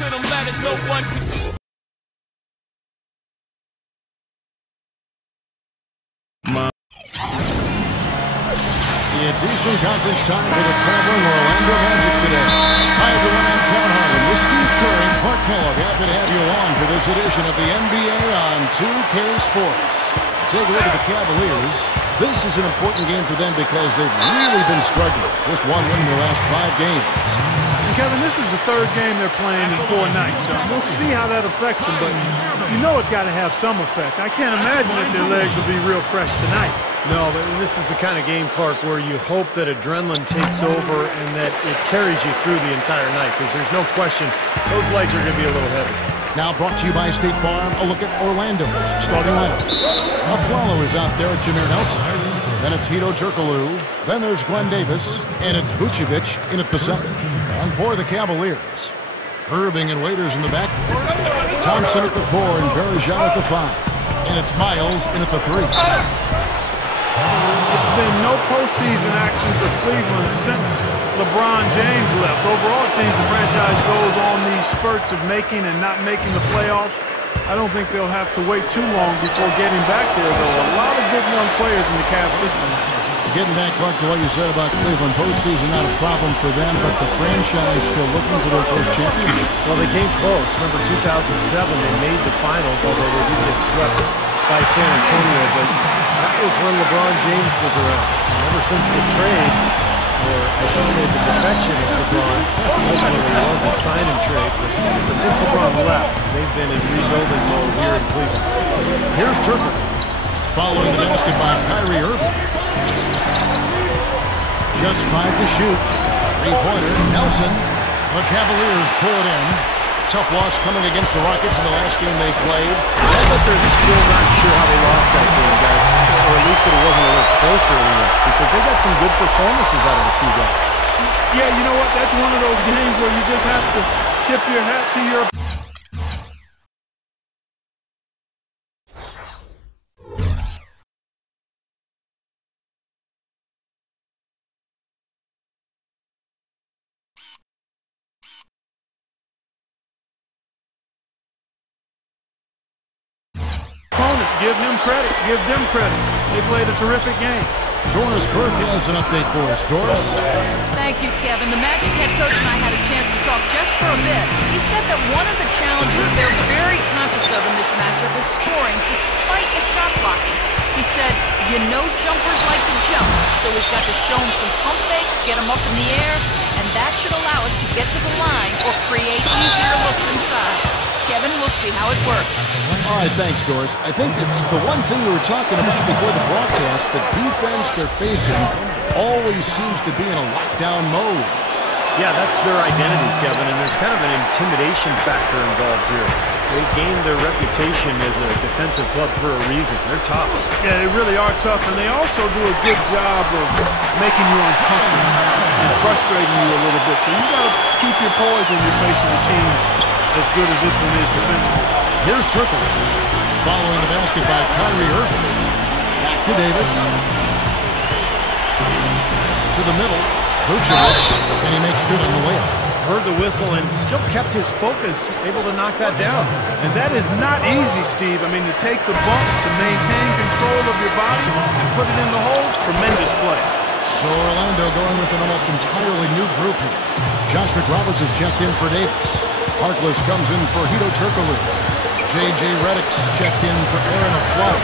to them letters, no one can. It's Eastern Conference time for the traveling Orlando Magic today. Hi, everyone. I'm Kevin Harlan with Steve Kerr and Clark Kellogg. Happy to have you along for this edition of the NBA on 2K Sports. Take a look at the Cavaliers. This is an important game for them because they've really been struggling. Just one win in their last 5 games. And Kevin, this is the 3rd game they're playing in 4 nights. So we'll see how that affects them, but you know it's got to have some effect. I can't imagine that their legs will be real fresh tonight. No, but this is the kind of game, Clark, where you hope that adrenaline takes over and that it carries you through the entire night, because there's no question those legs are going to be a little heavy. Now brought to you by State Farm, a look at Orlando's starting lineup. Afflalo is out there at Jameer Nelson. Then it's Hedo Turkoglu. Then there's Glenn Davis. And it's Vucevic in at the 7. And for the Cavaliers, Irving and Waiters in the backcourt. Thompson at the 4 and Varejao at the 5. And it's Miles in at the 3. It's been no postseason action for Cleveland since LeBron James left. Overall, it seems the franchise goes on these spurts of making and not making the playoffs. I don't think they'll have to wait too long before getting back there, though. A lot of good young players in the Cavs system. Getting back, Clark, to what you said about Cleveland, postseason not a problem for them, but the franchise still looking for their first championship. Well, they came close. Remember 2007, they made the finals, although they did get swept by San Antonio, but that was when LeBron James was around. And ever since the trade, or I should say the defection of LeBron, ultimately it was a sign and trade, but since LeBron left, they've been in rebuilding mode here in Cleveland. Here's Turkoglu, following the basket by Kyrie Irving. Just 5 to shoot. 3-pointer, Nelson. The Cavaliers pull it in. Tough loss coming against the Rockets in the last game they played. I bet they're still not sure how they lost that game, guys. Or at least that it wasn't a little closer anymore. Because they got some good performances out of a few guys. Yeah, you know what? That's one of those games where you just have to tip your hat to your... Give him credit. Give them credit. They played a terrific game. Doris Burke has an update for us. Doris? Thank you, Kevin. The Magic head coach and I had a chance to talk just for a bit. He said that one of the challenges they're very conscious of in this matchup is scoring despite the shot blocking. He said, you know jumpers like to jump, so we've got to show them some pump fakes, get them up in the air, and that should allow us to get to the line or create easier looks inside. Kevin, we'll see how it works. All right, thanks, Doris. I think it's the one thing we were talking about before the broadcast. The defense they're facing always seems to be in a lockdown mode. Yeah, that's their identity, Kevin, and there's kind of an intimidation factor involved here. They gained their reputation as a defensive club for a reason. They're tough. Yeah, they really are tough, and they also do a good job of making you uncomfortable and frustrating you a little bit. So you got to keep your poise when you're facing a team as good as this one is defensively. Here's Turkoglu, following the basket by Kyrie Irving. Back to Davis. To the middle, Vucevic, and he makes good on the layup. Heard the whistle and still kept his focus, able to knock that down. And that is not easy, Steve. I mean, to take the bump, to maintain control of your body, and put it in the hole, tremendous play. So Orlando going with an almost entirely new group here. Josh McRoberts has checked in for Davis. Harkless comes in for Hedo Turkoglu. J.J. Redick's checked in for Aaron Afflalo.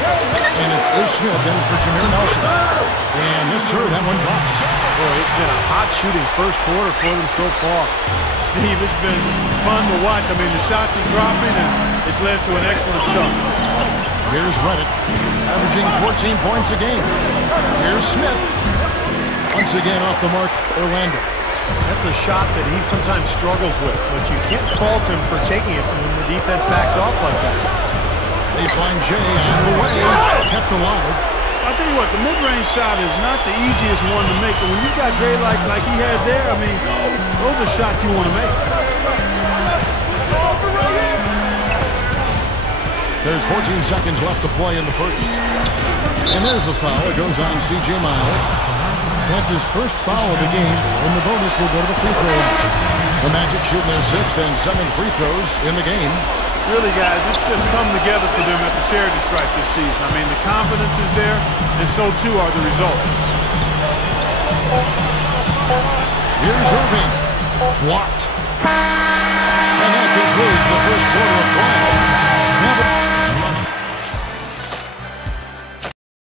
And it's Ish Smith in for Jameer Nelson. And yes, sir, that one drops. Boy, it's been a hot shooting first quarter for them so far. Steve, it's been fun to watch. I mean, the shots are dropping, and it's led to an excellent start. Here's Redick, averaging 14 points a game. Here's Smith. Once again off the mark, Orlando. That's a shot that he sometimes struggles with, but you can't fault him for taking it when the defense backs off like that. Baseline J on the way, kept alive. I'll tell you what, the mid-range shot is not the easiest one to make, but when you've got Jay like he had there, I mean, those are shots you want to make. There's 14 seconds left to play in the first. And there's the foul. It goes on C.J. Miles. That's his first foul of the game, and the bonus will go to the free throw line. The Magic shooting their 6th and 7th free throws in the game. Really, guys, it's just come together for them at the charity stripe this season. I mean, the confidence is there, and so too are the results. Here's Irving. Blocked. And that concludes the first quarter of play.